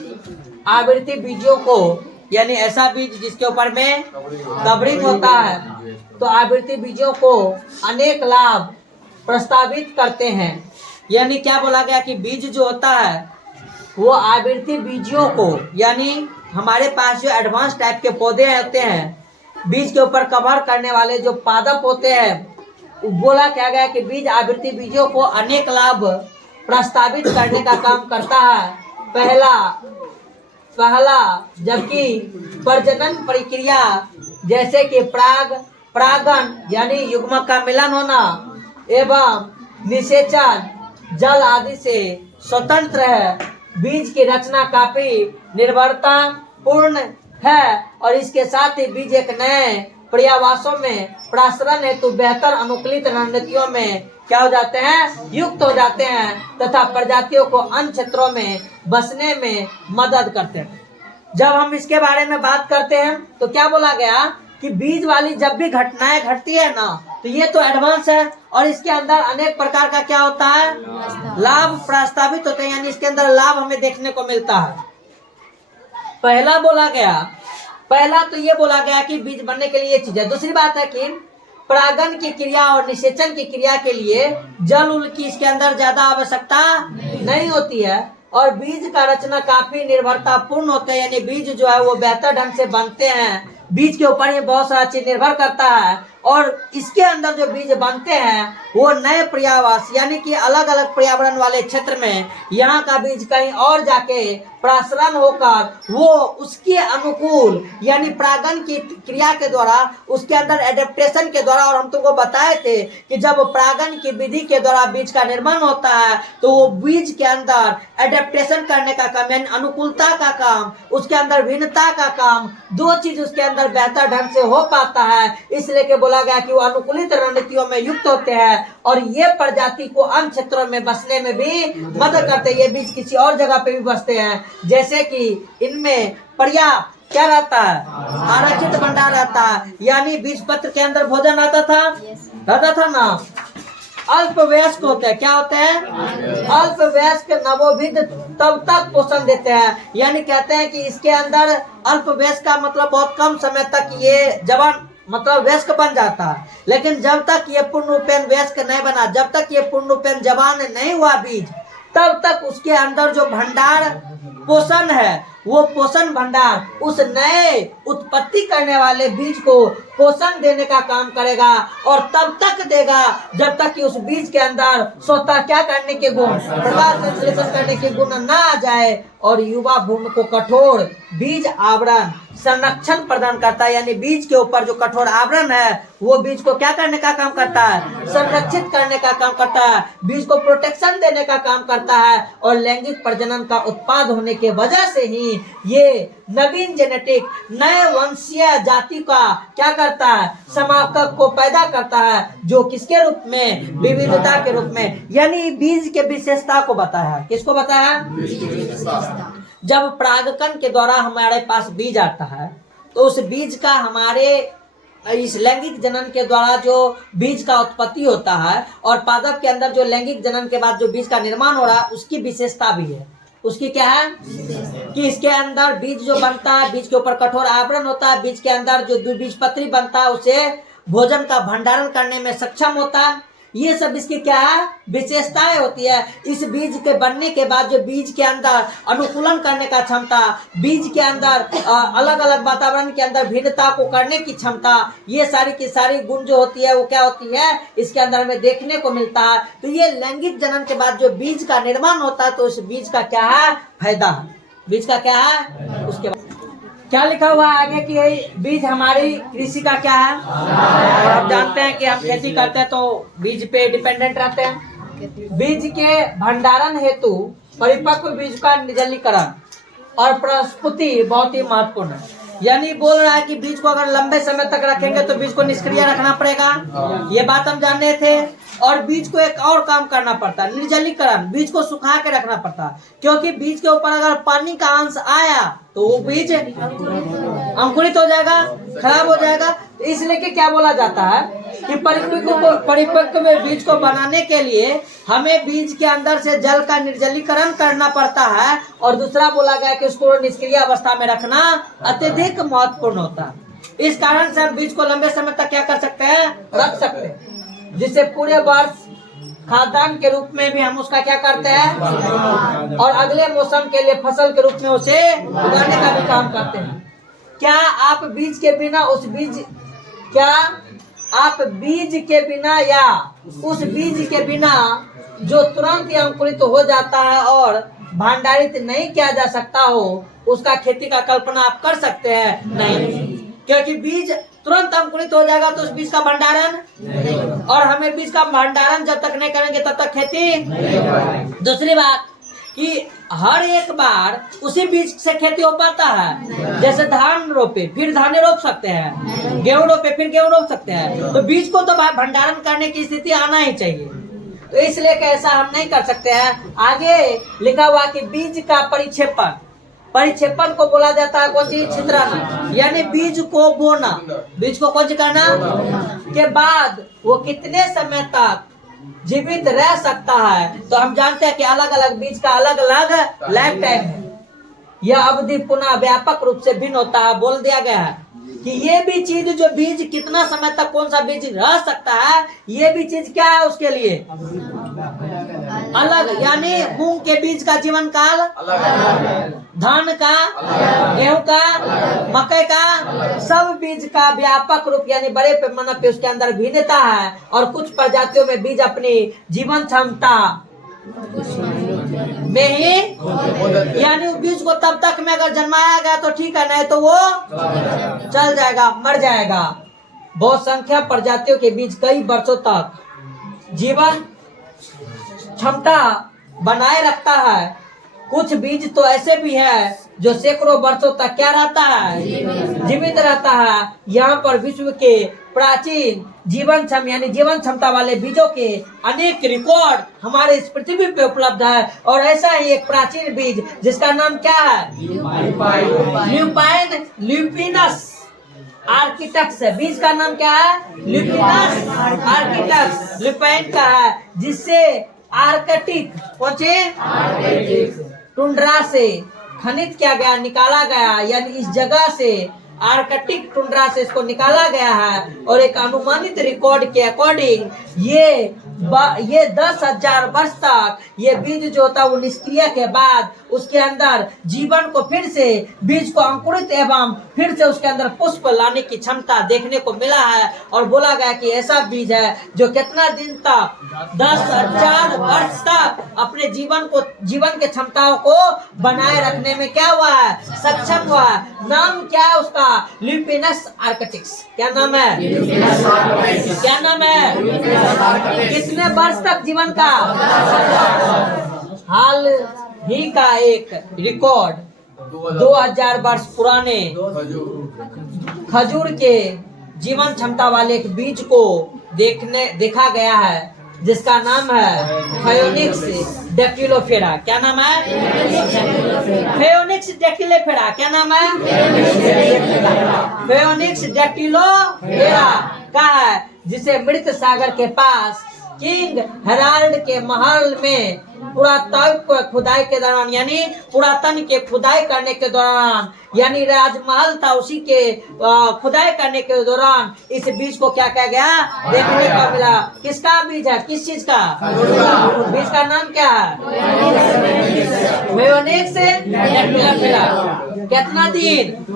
आवृत्ति बीजों को, यानी ऐसा बीज जिसके ऊपर में कवरिंग होता है, तो आवृत्ति बीजों को अनेक लाभ प्रस्तावित करते हैं। यानी क्या बोला गया कि बीज जो होता है वो आवृत्ति बीजों को, यानी हमारे पास जो एडवांस टाइप के पौधे होते हैं, बीज के ऊपर कवर करने वाले जो पादप होते हैं, बोला क्या गया कि बीज आवृत्ति बीजों को अनेक लाभ प्रस्तावित करने का काम करता है। पहला जबकि प्रजनन प्रक्रिया जैसे कि परागण यानी युग्मक का मिलन होना एवं निषेचन जल आदि से स्वतंत्र है। बीज की रचना काफी निर्भरता पूर्ण है, और इसके साथ ही बीज एक नए पर्यावासों में प्रसारण हेतु बेहतर अनुकूलित रणनीतियों में क्या हो जाते हैं? युक्त हो जाते हैं, तथा प्रजातियों को अन्य क्षेत्रों में बसने में मदद करते हैं। जब हम इसके बारे में बात करते हैं तो क्या बोला गया कि बीज वाली जब भी घटनाएं घटती है ना, तो ये तो एडवांस है, और इसके अंदर अनेक प्रकार का क्या होता है? लाभ प्रस्तावित होते हैं, यानी इसके अंदर लाभ हमें देखने को मिलता है। पहला तो ये बोला गया कि बीज बनने के लिए ये चीज है। दूसरी बात है कि परागण की क्रिया और निषेचन की क्रिया के लिए जल उल की इसके अंदर ज्यादा आवश्यकता नहीं होती है, और बीज का रचना काफी निर्भरता पूर्ण होते हैं, यानी बीज जो है वो बेहतर ढंग से बनते हैं। बीज के ऊपर ये बहुत सारा चीज निर्भर करता है, और इसके अंदर जो बीज बनते हैं वो नए पर्यावास यानी कि अलग अलग पर्यावरण वाले क्षेत्र में यहाँ का बीज कहीं और जाके प्रसारण होकर वो उसके अनुकूल यानी परागण की क्रिया के द्वारा उसके अंदर एडेप्टेशन के द्वारा, और हम तुमको बताए थे कि जब परागण की विधि के द्वारा बीज का निर्माण होता है तो वो बीज के अंदर एडेप्टेशन करने का काम यानी अनुकूलता का काम, उसके अंदर भिन्नता का काम, 2 चीज उसके अंदर बेहतर ढंग से हो पाता है। इसलिए के बोला गया कि वो अनुकूलित रणनीतियों में युक्त होते हैं, और ये प्रजाति को अन्य क्षेत्रों में बसने में भी मदद करते हैं। ये बीज किसी और जगह पे भी बसते हैं, जैसे कि इनमें पर्याप्त क्या रहता है? आरक्षित भंडार रहता है, यानी बीज पत्र के अंदर भोजन आता था ना। अल्प वयस्क होते हैं, क्या होते हैं? अल्प वयस्क नवोविध तब तक पोषण देते हैं, यानी कहते हैं कि इसके अंदर अल्प वयस्क का मतलब बहुत कम समय तक ये जवान मतलब वयस्क बन जाता है, लेकिन जब तक ये पूर्ण रूपेण वयस्क नहीं बना, जब तक ये पूर्ण रूपेण जवान नहीं हुआ बीज, तब तक उसके अंदर जो भंडार पोषण है वो पोषण भंडार उस नए उत्पत्ति करने वाले बीज को पोषण देने का काम करेगा, और तब तक देगा जब तक कि उस बीज के अंदर स्वतः क्या करने के गुण, प्रकाश संश्लेषण करने के गुण ना आ जाए, और युवा भूमि को कठोर बीज आवरण संरक्षण प्रदान करता है, यानी बीज के ऊपर जो कठोर आवरण है वो बीज को क्या करने का काम करता है, संरक्षित करने का काम करता है, बीज को प्रोटेक्शन देने का काम करता है। और लैंगिक प्रजनन का उत्पाद होने के वजह से ही ये नवीन जेनेटिक नए वंशीय जाति का क्या करता है, समापक को पैदा करता है, जो किसके रूप में, विविधता के रूप में, यानी बीज के विशेषता को बताया। किसको बताया? जब परागकण के द्वारा हमारे पास बीज आता है तो उस बीज का हमारे इस लैंगिक जनन के द्वारा जो बीज का उत्पत्ति होता है और पादप के अंदर जो लैंगिक जनन के बाद जो बीज का निर्माण हो रहा है उसकी विशेषता भी है। उसकी क्या है कि इसके अंदर बीज जो बनता है, बीज के ऊपर कठोर आवरण होता है, बीज के अंदर जो द्विबीजपत्री बनता है उसे भोजन का भंडारण करने में सक्षम होता है। ये सब इसकी क्या है, विशेषताएं होती है। इस बीज के बनने के बाद जो बीज के अंदर अनुकूलन करने का क्षमता, बीज के अंदर अलग अलग वातावरण के अंदर भिन्नता को करने की क्षमता, ये सारी की सारी गुण जो होती है वो क्या होती है, इसके अंदर हमें देखने को मिलता है। तो ये लैंगिक जनन के बाद जो बीज का निर्माण होता है तो उस बीज का क्या है, फायदा है। बीज का क्या है, उसके बाद क्या लिखा हुआ है आगे कि बीज हमारी कृषि का क्या है। और आप जानते हैं कि हम खेती करते हैं तो बीज पे डिपेंडेंट रहते हैं। बीज के भंडारण हेतु परिपक्व बीज का निर्जलीकरण और प्रस्फुति बहुत ही महत्वपूर्ण है। यानी बोल रहा है कि बीज को अगर लंबे समय तक रखेंगे तो बीज को निष्क्रिय रखना पड़ेगा, ये बात हम जान रहे थे। और बीज को एक और काम करना पड़ता है, निर्जलीकरण, बीज को सुखा के रखना पड़ता है, क्योंकि बीज के ऊपर अगर पानी का अंश आया तो वो बीज अंकुरित हो जाएगा, खराब हो जाएगा। इसलिए कि क्या बोला जाता है कि परिपक्व में बीज को बनाने के लिए हमें बीज के अंदर से जल का निर्जलीकरण करना पड़ता है। और दूसरा बोला गया कि उसको निष्क्रिय अवस्था में रखना अत्यधिक महत्वपूर्ण होता है। इस कारण से हम बीज को लंबे समय तक क्या कर सकते हैं, रख सकते हैं, जिससे पूरे वर्ष खाद्यान्न के रूप में भी हम उसका क्या करते हैं और अगले मौसम के लिए फसल के रूप में उसे उगाने का भी काम करते हैं। क्या आप बीज के बिना के बिना या उस बीज के बिना जो तुरंत अंकुरित हो जाता है और भंडारित नहीं किया जा सकता हो, उसका खेती का कल्पना आप कर सकते हैं? नहीं, क्योंकि बीज तुरंत अंकुरित हो जाएगा तो उस बीज का भंडारण, और हमें बीज का भंडारण जब तक नहीं करेंगे तब तक खेती। दूसरी बात कि हर एक बार उसी बीज से खेती हो पाता है। जैसे धान रोपे फिर धाने रोप सकते हैं, गेहूं रोपे फिर गेहूं रोप सकते हैं, तो बीज को तो भंडारण करने की स्थिति आना ही चाहिए। तो इसलिए कैसा हम नहीं कर सकते हैं। आगे लिखा हुआ कि बीज का परिक्षेपण को बोला जाता है कौन सी, छितराना, यानी बीज को बोना। बीज को कौन सी करना के बाद वो कितने समय तक जीवित रह सकता है। तो हम जानते हैं कि अलग अलग बीज का अलग अलग लाइफ टाइम है। यह अवधि पुनः व्यापक रूप से भिन्न होता है। बोल दिया गया है कि ये भी चीज जो बीज कितना समय तक कौन सा बीज रह सकता है, ये भी चीज क्या है उसके लिए अलग। यानी मूंग के बीज का जीवन काल धान का, गेहूं का, मकई का, सब बीज का व्यापक रूप यानी बड़े पैमाने पे उसके अंदर भिन्नता है। और कुछ प्रजातियों में बीज अपनी जीवन क्षमता में ही, यानी उस बीज को तब तक में अगर जन्माया गया तो ठीक है, नहीं तो वो चल जाएगा, मर जाएगा। बहुत संख्या प्रजातियों के बीज कई वर्षों तक जीवन क्षमता बनाए रखता है। कुछ बीज तो ऐसे भी है जो सैकड़ों वर्षों तक क्या रहता है, जीवित रहता है। यहाँ पर विश्व के प्राचीन जीवन क्षमता वाले बीजों के अनेक रिकॉर्ड हमारे इस पृथ्वी पे उपलब्ध है। और ऐसा ही एक प्राचीन बीज जिसका नाम क्या है, ल्यूपिनस आर्किटक्स है। बीज का नाम क्या है, ल्यूपिनस आर्किटक्स, ल्यूपाइन का है, जिससे आर्कटिक टुंड्रा से खनित किया गया, निकाला गया, यानी इस जगह से आर्कटिक टुंड्रा से इसको निकाला गया है। और एक अनुमानित रिकॉर्ड के अकॉर्डिंग ये ये 10,000 वर्ष तक ये बीज जो होता है वो निष्क्रिय के बाद उसके अंदर जीवन को फिर से बीज को अंकुरित एवं फिर से उसके अंदर पुष्प लाने की क्षमता देखने को मिला है। और बोला गया कि ऐसा बीज है जो कितना दिन तक 10,000 वर्ष तक अपने जीवन के क्षमताओं को बनाए रखने में क्या हुआ है, सक्षम हुआ है। नाम क्या है उसका, ल्यूपिनस आर्कटिक्स। क्या नाम है, क्या नाम है, कितने वर्ष तक जीवन का। हाल ही का एक रिकॉर्ड 2000 वर्ष पुराने खजूर के जीवन क्षमता वाले एक बीज को देखा गया है जिसका नाम है फेयोनिक्स डेक्टिलोफेरा। क्या नाम है, फेयोनिक्स डेक्टिलोफेरा। क्या नाम है, फेयोनिक्स डेक्टिलोफेरा का है, जिसे मृत सागर के पास किंग हेराल्ड के महल में पुरातत्व खुदाई के दौरान, यानी पुरातन के खुदाई करने के दौरान, यानी राजमहल था उसी के खुदाई करने के दौरान इस बीज को क्या कहा गया, देखने को मिला। किसका बीज है, किस चीज का बीज का नाम क्या है, फेयोनिक्स डेक्टिलोफेरा। कितना दिन,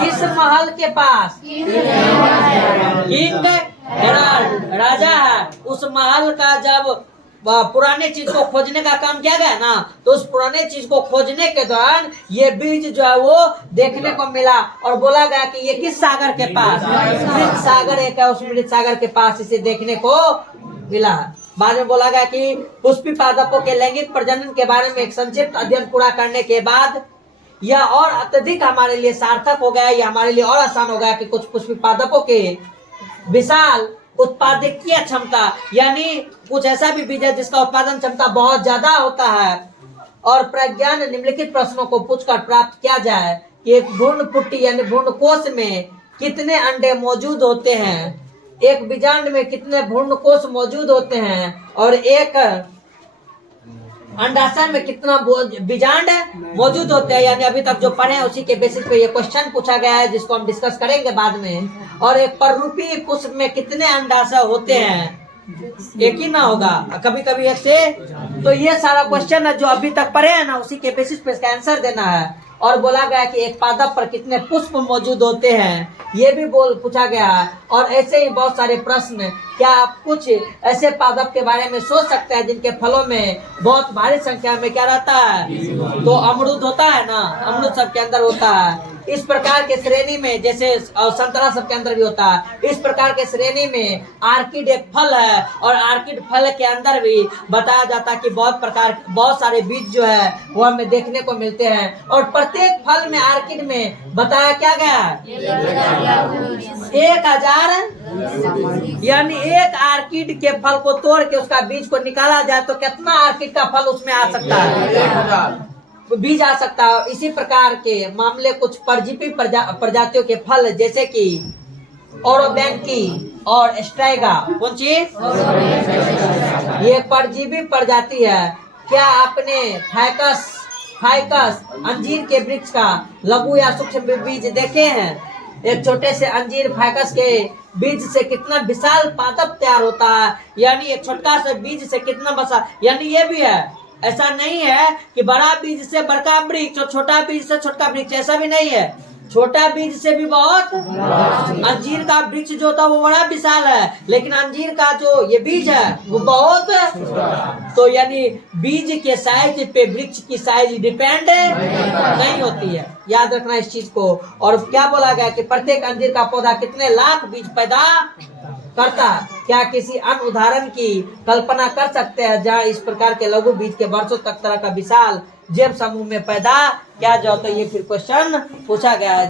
किस महल के पास, किंग हेराल्ड राजा है, उस महल का जब पुराने चीज को खोजने का काम किया गया ना, तो उस पुराने चीज को खोजने के दौरान ये बीज जो है वो देखने को मिला। और बोला गया कि ये किस सागर के पास, मृत सागर एक है, उस मृत सागर के पास इसे देखने को मिला। बाद में बोला गया कि पुष्पी पादपों के लैंगिक प्रजनन के बारे में एक संक्षिप्त अध्ययन पूरा करने के बाद यह और अत्यधिक हमारे लिए सार्थक हो गया, यह हमारे लिए और आसान हो गया कि कुछ पुष्पी पादपों के विशाल उत्पादकीय क्षमता, यानी कुछ ऐसा भी बीज है जिसका उत्पादन क्षमता बहुत ज्यादा होता है। और प्रज्ञान निम्नलिखित प्रश्नों को पूछकर प्राप्त किया जाए कि एक भ्रूण पुट्टी यानी भ्रूण कोश में कितने अंडे मौजूद होते हैं, एक बीजांड में कितने भ्रूण कोश मौजूद होते हैं, और एक अंडाशय में कितना बीजांड मौजूद होते हैं। यानी अभी तक जो पढ़े हैं उसी के बेसिस पे ये क्वेश्चन पूछा गया है, जिसको हम डिस्कस करेंगे बाद में। और एक पररूपी पुष्प में कितने अंडाशय होते हैं, एक ही ना होगा, कभी कभी एक से। तो ये सारा क्वेश्चन है जो अभी तक पढ़े हैं ना, उसी के बेसिस पे इसका आंसर देना है। और बोला गया कि एक पादप पर कितने पुष्प मौजूद होते हैं, ये भी पूछा गया है। और ऐसे ही बहुत सारे प्रश्न, क्या आप कुछ ऐसे पादप के बारे में सोच सकते हैं जिनके फलों में बहुत भारी संख्या में क्या रहता है, तो अमरूद होता है ना, अमरूद सबके अंदर होता है। इस प्रकार के श्रेणी में, जैसे संतरा सबके अंदर भी होता है, इस प्रकार के श्रेणी में आर्किड एक फल है। और आर्किड फल के अंदर भी बताया जाता है कि बहुत सारे बीज जो है वो हमें देखने को मिलते हैं। और प्रत्येक फल में, आर्किड में बताया क्या गया है 1000, यानी एक आर्किड के फल को तोड़ के उसका बीज को निकाला जाए तो कितना आर्किड का फल उसमें आ सकता है, बीज आ सकता है। इसी प्रकार के मामले कुछ परजीवी प्रजातियों के फल, जैसे कि ओरोबैंकी और स्ट्राइगा, कौन चीज, ये परजीवी प्रजाति है। क्या आपने फाइकस अंजीर के वृक्ष का लघु या सूक्ष्म बीज देखे हैं? एक छोटे से अंजीर फाइकस के बीज से कितना विशाल पादप तैयार होता है, यानी एक छोटा सा बीज से कितना बसा। यानी ये भी है, ऐसा नहीं है कि बड़ा बीज से बड़का वृक्ष और छोटा बीज से छोटा वृक्ष, ऐसा भी नहीं है। छोटा बीज से भी बहुत, अंजीर का वृक्ष जो था वो बड़ा विशाल है, लेकिन अंजीर का जो ये बीज है वो बहुत। तो यानी बीज के साइज पे वृक्ष की साइज डिपेंड नहीं होती है, याद रखना इस चीज को। और क्या बोला गया कि प्रत्येक अंजीर का पौधा कितने लाख बीज पैदा करता है। क्या किसी अन्य उदाहरण की कल्पना कर सकते हैं जहाँ इस प्रकार के लघु बीज के वर्षों तक तरह का विशाल जैव समूह में पैदा किया जाए? तो ये फिर क्वेश्चन पूछा गया है।